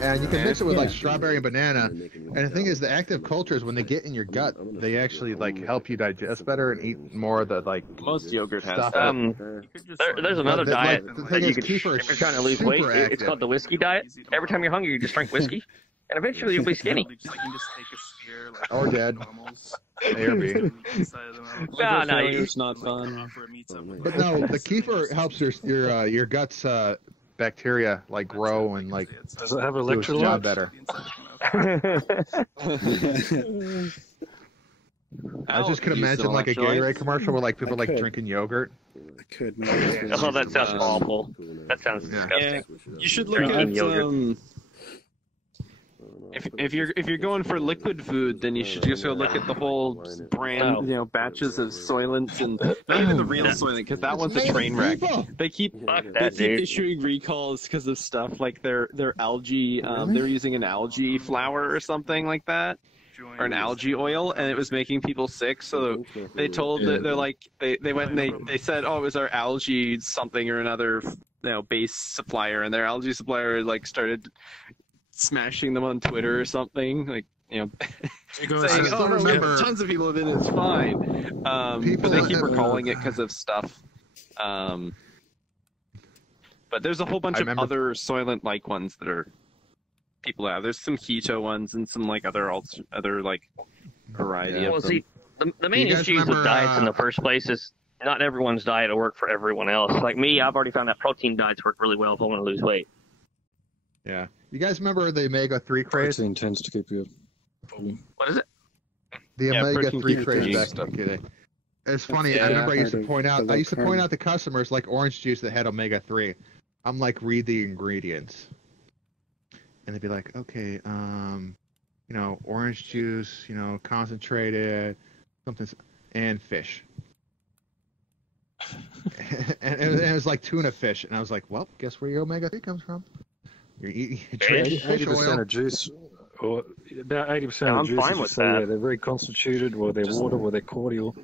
and you can mix it with like strawberry and banana. And the thing is, the active cultures, when they get in your gut, they actually like help you digest better and eat more of the like most yogurt has stuff. There's another diet that you is, can, if you're kefir is trying to lose weight. super It's called the whiskey diet. Every time you're hungry, you just drink whiskey, and eventually you'll be skinny. Or dead. A or B. No, it's not fun. But no, the kefir helps your guts bacteria like grow and like does it have do its job electrolytes? better. I just could imagine like a Gatorade commercial where like people like drinking yogurt. Oh, that sounds awful. That sounds disgusting. Yeah, you should look at yogurt. If you're going for liquid food, then you should just go look at the whole brand, batches of Soylent and not even the real Soylent, because that one's a train wreck. They keep issuing recalls because of stuff like their algae. They're using an algae flour or something like that, or an algae oil, and it was making people sick. So they told they went and they said, oh, it was our algae something or another, base supplier, and their algae supplier like started smashing them on Twitter or something, like saying, "Oh, remember, tons of people have been. It's fine." But they keep recalling it because of stuff. But there's a whole bunch of other Soylent-like ones that are people have. There's some keto ones and some like other like variety of them. See, the main issue with diets in the first place is not everyone's diet will work for everyone else. Like me, I've already found that protein diets work really well if I want to lose weight. Yeah. You guys remember the omega-3 craze? Protein tends to keep you. What is it? The omega-3 craze back in the day. It's funny. I remember I used to point out to customers like orange juice that had omega-3. I'm like, read the ingredients, and they'd be like, okay, orange juice, concentrated, something, and fish. and it was like tuna fish, and I was like, well, guess where your omega-3 comes from? You're eating fish 80% of juice, or about 80% of juice. Fine with that. Yeah, they're very concentrated, or they're water, or they're cordial.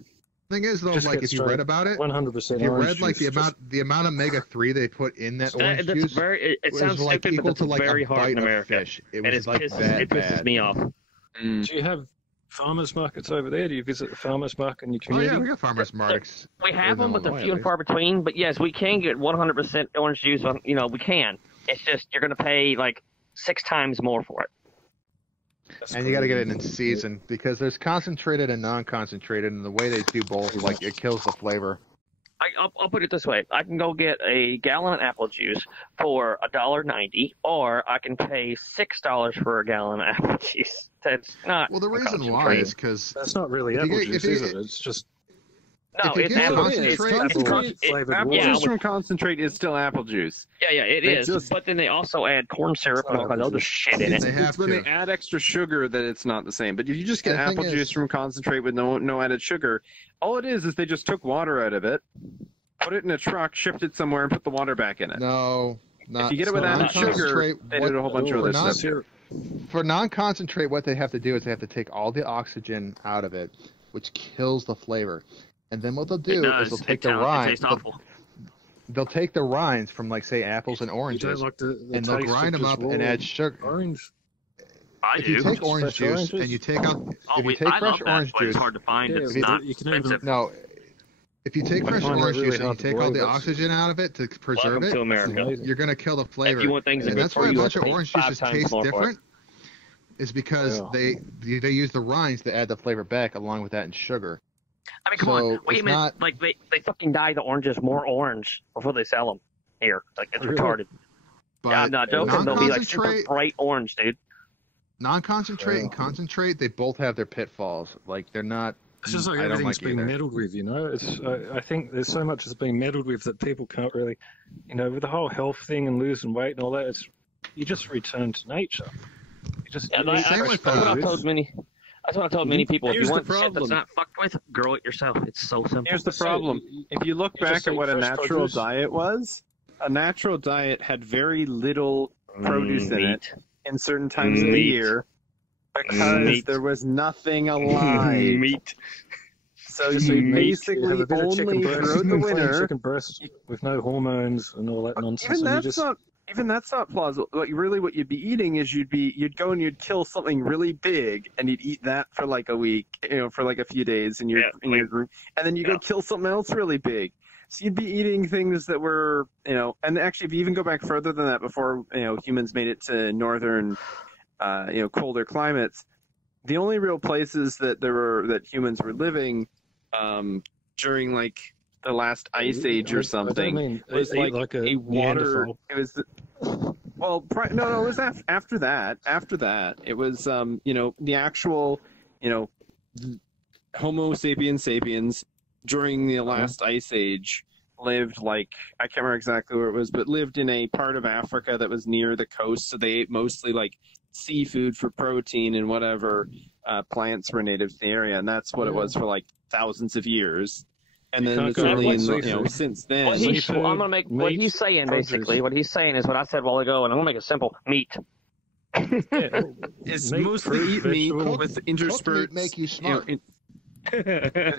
Thing is, though, like if you read about it, 100%. If you read like the amount of omega-3 they put in that orange juice, it sounds was like stupid, equal but to like very a hard bite in of America. fish. It was like it that pisses bad. me off. Do you have farmers markets over there? Do you visit the farmers market in your community? Oh yeah, we got farmers markets. We have them, but they're few and far between. But yes, we can get 100% orange juice. We can. It's just you're gonna pay like 6 times more for it. And you got to get it in season because there's concentrated and non-concentrated, and the way they do both, like it kills the flavor. I'll put it this way: I can go get a gallon of apple juice for $1.90, or I can pay $6 for a gallon of apple juice. That's not. Well, the reason why is because that's not really apple juice, is it? It's just. No, it's apple juice. Apple juice from concentrate is still apple juice. Yeah, it is. But then they also add corn syrup and all kinds of other shit in it. It's when they add extra sugar that it's not the same. But if you just get apple juice from concentrate with no added sugar, all it is they just took water out of it, put it in a truck, shipped it somewhere, and put the water back in it. No, not. If you get it with added sugar, they did a whole bunch of other stuff. For non-concentrate, what they have to do is they have to take all the oxygen out of it, which kills the flavor. And then what they'll do is they'll take the rinds. They'll take the rinds from, like, say, apples and oranges, and they'll grind them up and add sugar. Orange. If you take orange juice and you take out, if you take fresh orange juice, it's hard to find. It's not expensive. No, if you take fresh orange juice and you take all the oxygen out of it to preserve it, you're gonna kill the flavor. And that's why a bunch of orange juices taste different. Is because they use the rinds to add the flavor back along with that and sugar. I mean, come on. Wait a minute. Like, they fucking dye the oranges more orange before they sell them here. Like, it's retarded. Yeah, I'm not joking. They'll be, like, super bright orange, dude. Non-concentrate and concentrate, they both have their pitfalls. Like, they're not... It's just like everything's being meddled with, It's I think there's so much that's being meddled with that people can't really... with the whole health thing and losing weight and all that, you just return to nature. That's what I've told many people. If you want shit that's not fucked with, grow it yourself. It's so simple. Here's the problem. If you look back at what a natural diet was, a natural diet had very little produce in it in certain times of the year because there was nothing alive. Meat. So you basically only throughout the winter... chicken breast with no hormones and all that nonsense. Even that's not... even that's not plausible. What you'd be eating is you'd go and you'd kill something really big and you'd eat that for like a week, for like a few days in your group, and then you go kill something else really big. So you'd be eating things that were, and actually if you even go back further than that, before humans made it to northern, colder climates, the only real places that humans were living, during like the last ice age or something, was like a water. It was no, it was after that. After that, it was the actual Homo sapiens during the last ice age lived I can't remember exactly where it was, but lived in a part of Africa that was near the coast, so they ate mostly like seafood for protein and whatever plants were native to the area, and that's what it was for like thousands of years. And then certainly since then, I'm gonna make what he's saying basically. What he's saying is what I said a while ago, and I'm gonna make it simple: meat. It's mostly eat meat with interspersed. Make you smart.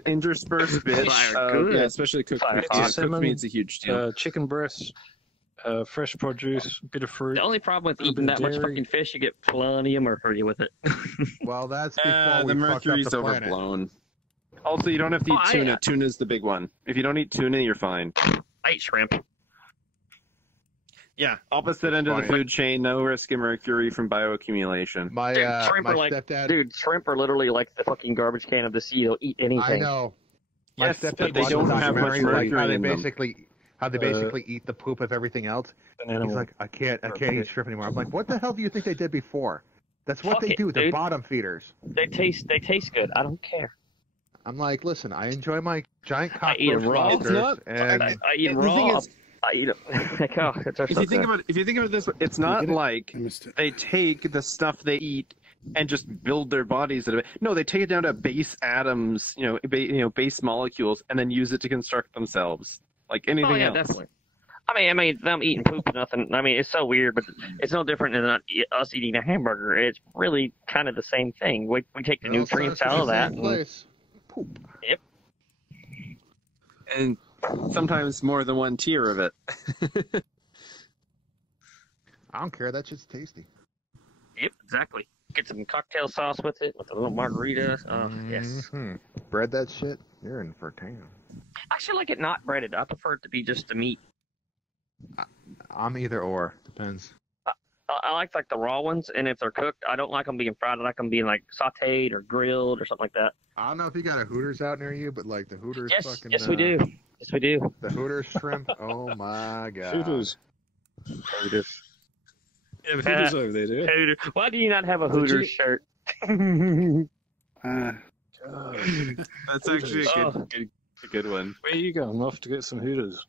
Interspersed bits, especially cooked meat. Cooked meat's a huge deal. Chicken breasts, fresh produce, bit of fruit. The only problem with eating that much fucking fish, you get plenty of mercury with it. Well, that's before the mercury's overblown. Also, you don't have to eat tuna. Tuna's the big one. If you don't eat tuna, you're fine. I eat shrimp. Yeah, opposite end of the food chain, no risk of mercury from bioaccumulation. Shrimp are literally like the fucking garbage can of the sea. They'll eat anything. I know. My but they don't have much mercury in them. How they basically eat the poop of everything else. He's like, I can't eat shrimp anymore. I'm like, what the hell do you think they did before? That's what they do. They're bottom feeders. They taste good. I don't care. I'm like, listen, I enjoy my giant cockroach lobsters, and I eat them raw. I eat them. If you think about this, it's not like they take the stuff they eat and just build their bodies out of it. No, they take it down to base atoms, base molecules, and then use it to construct themselves, like anything else. Definitely. I mean, them eating poop and nothing. I mean, it's so weird, but it's no different than us eating a hamburger. It's really kind of the same thing. We take the nutrients out of that. Poop. Yep. And sometimes more than one tier of it. I don't care. That shit's tasty. Yep, exactly. Get some cocktail sauce with it, with a little margarita. Yes. Bread that shit? You're in for a tan. I actually like it not breaded. I prefer it to be just the meat. I'm either or. Depends. I like the raw ones, and if they're cooked, I don't like them being fried. I like them being like sautéed or grilled or something like that. I don't know if you got a Hooters out near you, but like the Hooters fucking... Yes, we do. Yes, we do. The Hooters shrimp, oh my god. Hooters. Yeah, but Hooters over there, dude. Hooters. Why do you not have a Hooters shirt? That's actually a good one. Where are you going? I'm off to get some Hooters.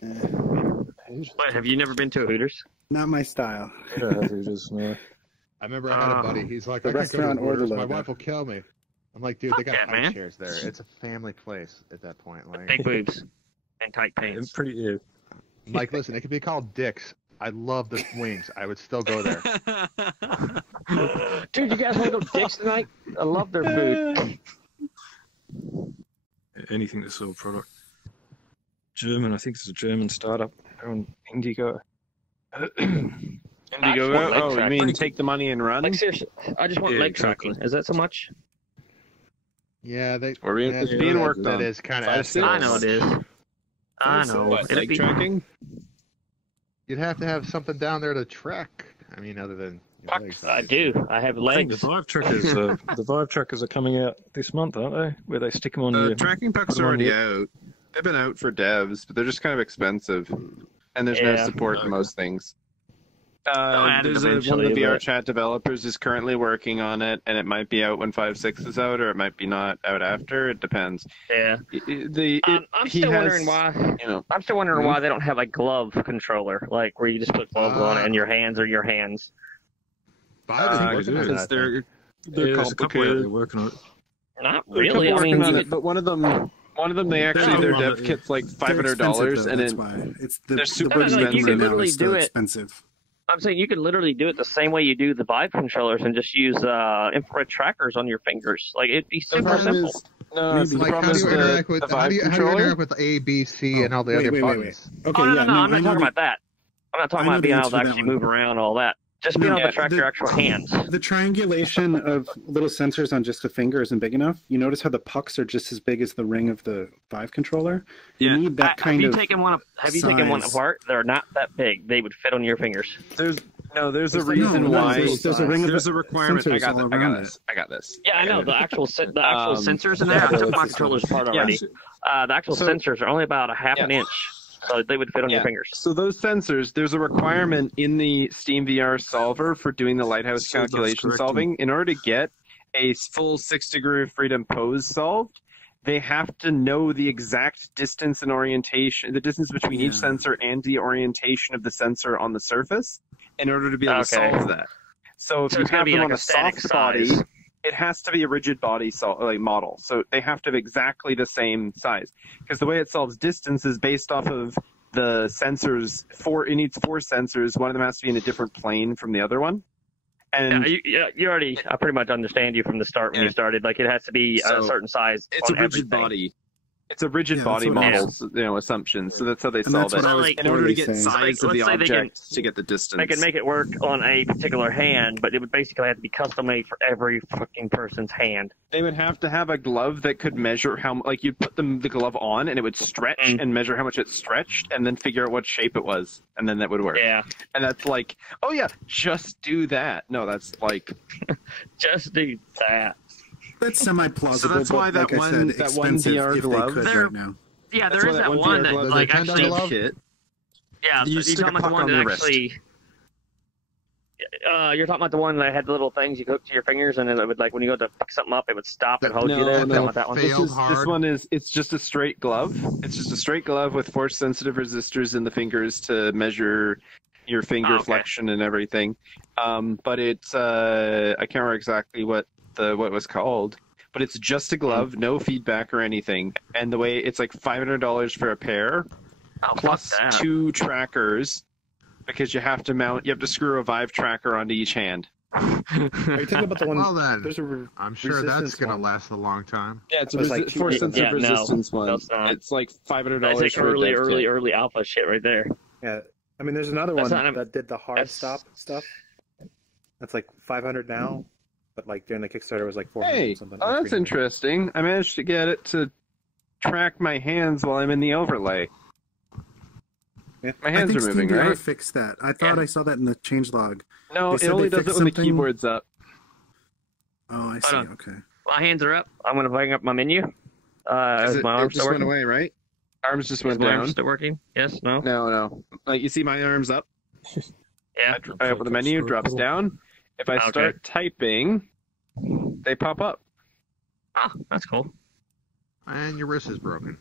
What, have you never been to a Hooters? Not my style. I don't have Hooters, no. I remember I had a buddy. He's like, I can't go to the Hooters. My wife will kill me. I'm like, dude, they got high chairs there. It's a family place at that point. Like, big boobs and tight pants. Pretty. Like, listen, it could be called Dick's. I love the wings. I would still go there. Dude, you guys want to go to Dick's tonight? I love their food. Anything that's sold product. German, I think it's a German startup. They're on Indigo. Indigo? Oh, you mean take the money and run? Like, seriously, I just want leg tracking. Is that so much? Yeah, it's being worked on. That is kind of. I know it is. I know. What, leg tracking? You'd have to have something down there to track. I mean, other than your legs. I do. I have legs. I think the Vive trackers are coming out this month, aren't they? Where they stick them on your... Tracking pucks are already out. They've been out for devs, but they're just kind of expensive. And there's no support for most things. There's one of the VRChat developers is currently working on it, and it might be out when 5.6 is out, or it might be not out after. It depends. Yeah. I'm still wondering why. I'm still wondering why they don't have a glove controller, like where you just put gloves on it and your hands are your hands. Because they're complicated. They're working on it. Not really. I mean, but one of them they actually their dev kit's like $500, and they're super expensive. You can literally do it. Expensive. I'm saying you could literally do it the same way you do the Vive controllers and just use infrared trackers on your fingers. Like, it'd be super simple. How do you interact with A, B, C, and all the other buttons? Okay, no, I'm not talking about that. I'm not talking about being able to actually move around all that. Just being able to track your actual hands. The triangulation of little sensors on just a finger isn't big enough. You notice how the pucks are just as big as the ring of the Vive controller? You need that kind of Have you taken one apart? They're not that big. They would fit on your fingers. There's a reason why. There's a requirement. I got this. Yeah, I know. The actual sensors in there, I took my controllers apart already. The actual sensors are only about a half an inch. So they would fit on your fingers. So those sensors, there's a requirement in the Steam VR solver for doing the Lighthouse calculation solving. In order to get a full 6-degree of freedom pose solved, they have to know the exact distance and orientation, the distance between each sensor and the orientation of the sensor on the surface in order to be able to solve that. So if you have them on a soft body, it has to be a rigid body model. So they have to have exactly the same size. Because the way it solves distance is based off of the sensors. It needs 4 sensors. One of them has to be in a different plane from the other one. And you already, I pretty much understand you from the start when you started. Like, it has to be a certain size. It's a rigid body. It's a rigid body model, assumption. So that's how they solve it. In order to get size of the object to get the distance. They can make it work on a particular hand, but it would basically have to be custom made for every fucking person's hand. They would have to have a glove that could measure how, like, you'd put the glove on and it would stretch and measure how much it stretched and then figure out what shape it was. And then that would work. Yeah. And that's like, oh yeah, just do that. No, that's like... just do that. That's semi-plausible. So that's why that one VR glove. Right now. Yeah, there is that one that like actually. Yeah, you talking about the one that actually. You're talking about the one that had the little things you hook to your fingers, and it would, like, when you go to pick something up, it would stop and hold you there. No, that one. This one is, it's just a straight glove. It's just a straight glove with force-sensitive resistors in the fingers to measure your finger flexion and everything. But it's I can't remember exactly what it was called, but it's just a glove, no feedback or anything, and the way it's like $500 for a pair, plus 2 trackers, because you have to screw a Vive tracker onto each hand. Are you talking about the one? Well then, I'm sure that's gonna last a long time. Yeah, it's a force-sensitive resistance one. It's like $500. That's like early alpha shit right there. Yeah, I mean, there's another one that did the hard stop stuff. That's like $500 now. But like during the Kickstarter, it was like 400 something. Oh, that's interesting. I managed to get it to track my hands while I'm in the overlay. Yeah. My hands are moving, right? I fixed that. I thought I saw that in the changelog. No, it only does it when the keyboard's up. Oh, I see. Okay. My hands are up. I'm going to bring up my menu. My arms just went away, right? Arms just went down. My arms still working? Yes? No? No. Like, you see my arms up? Yeah. I open the menu, drops down. If I start typing, they pop up. Oh, that's cool. And your wrist is broken.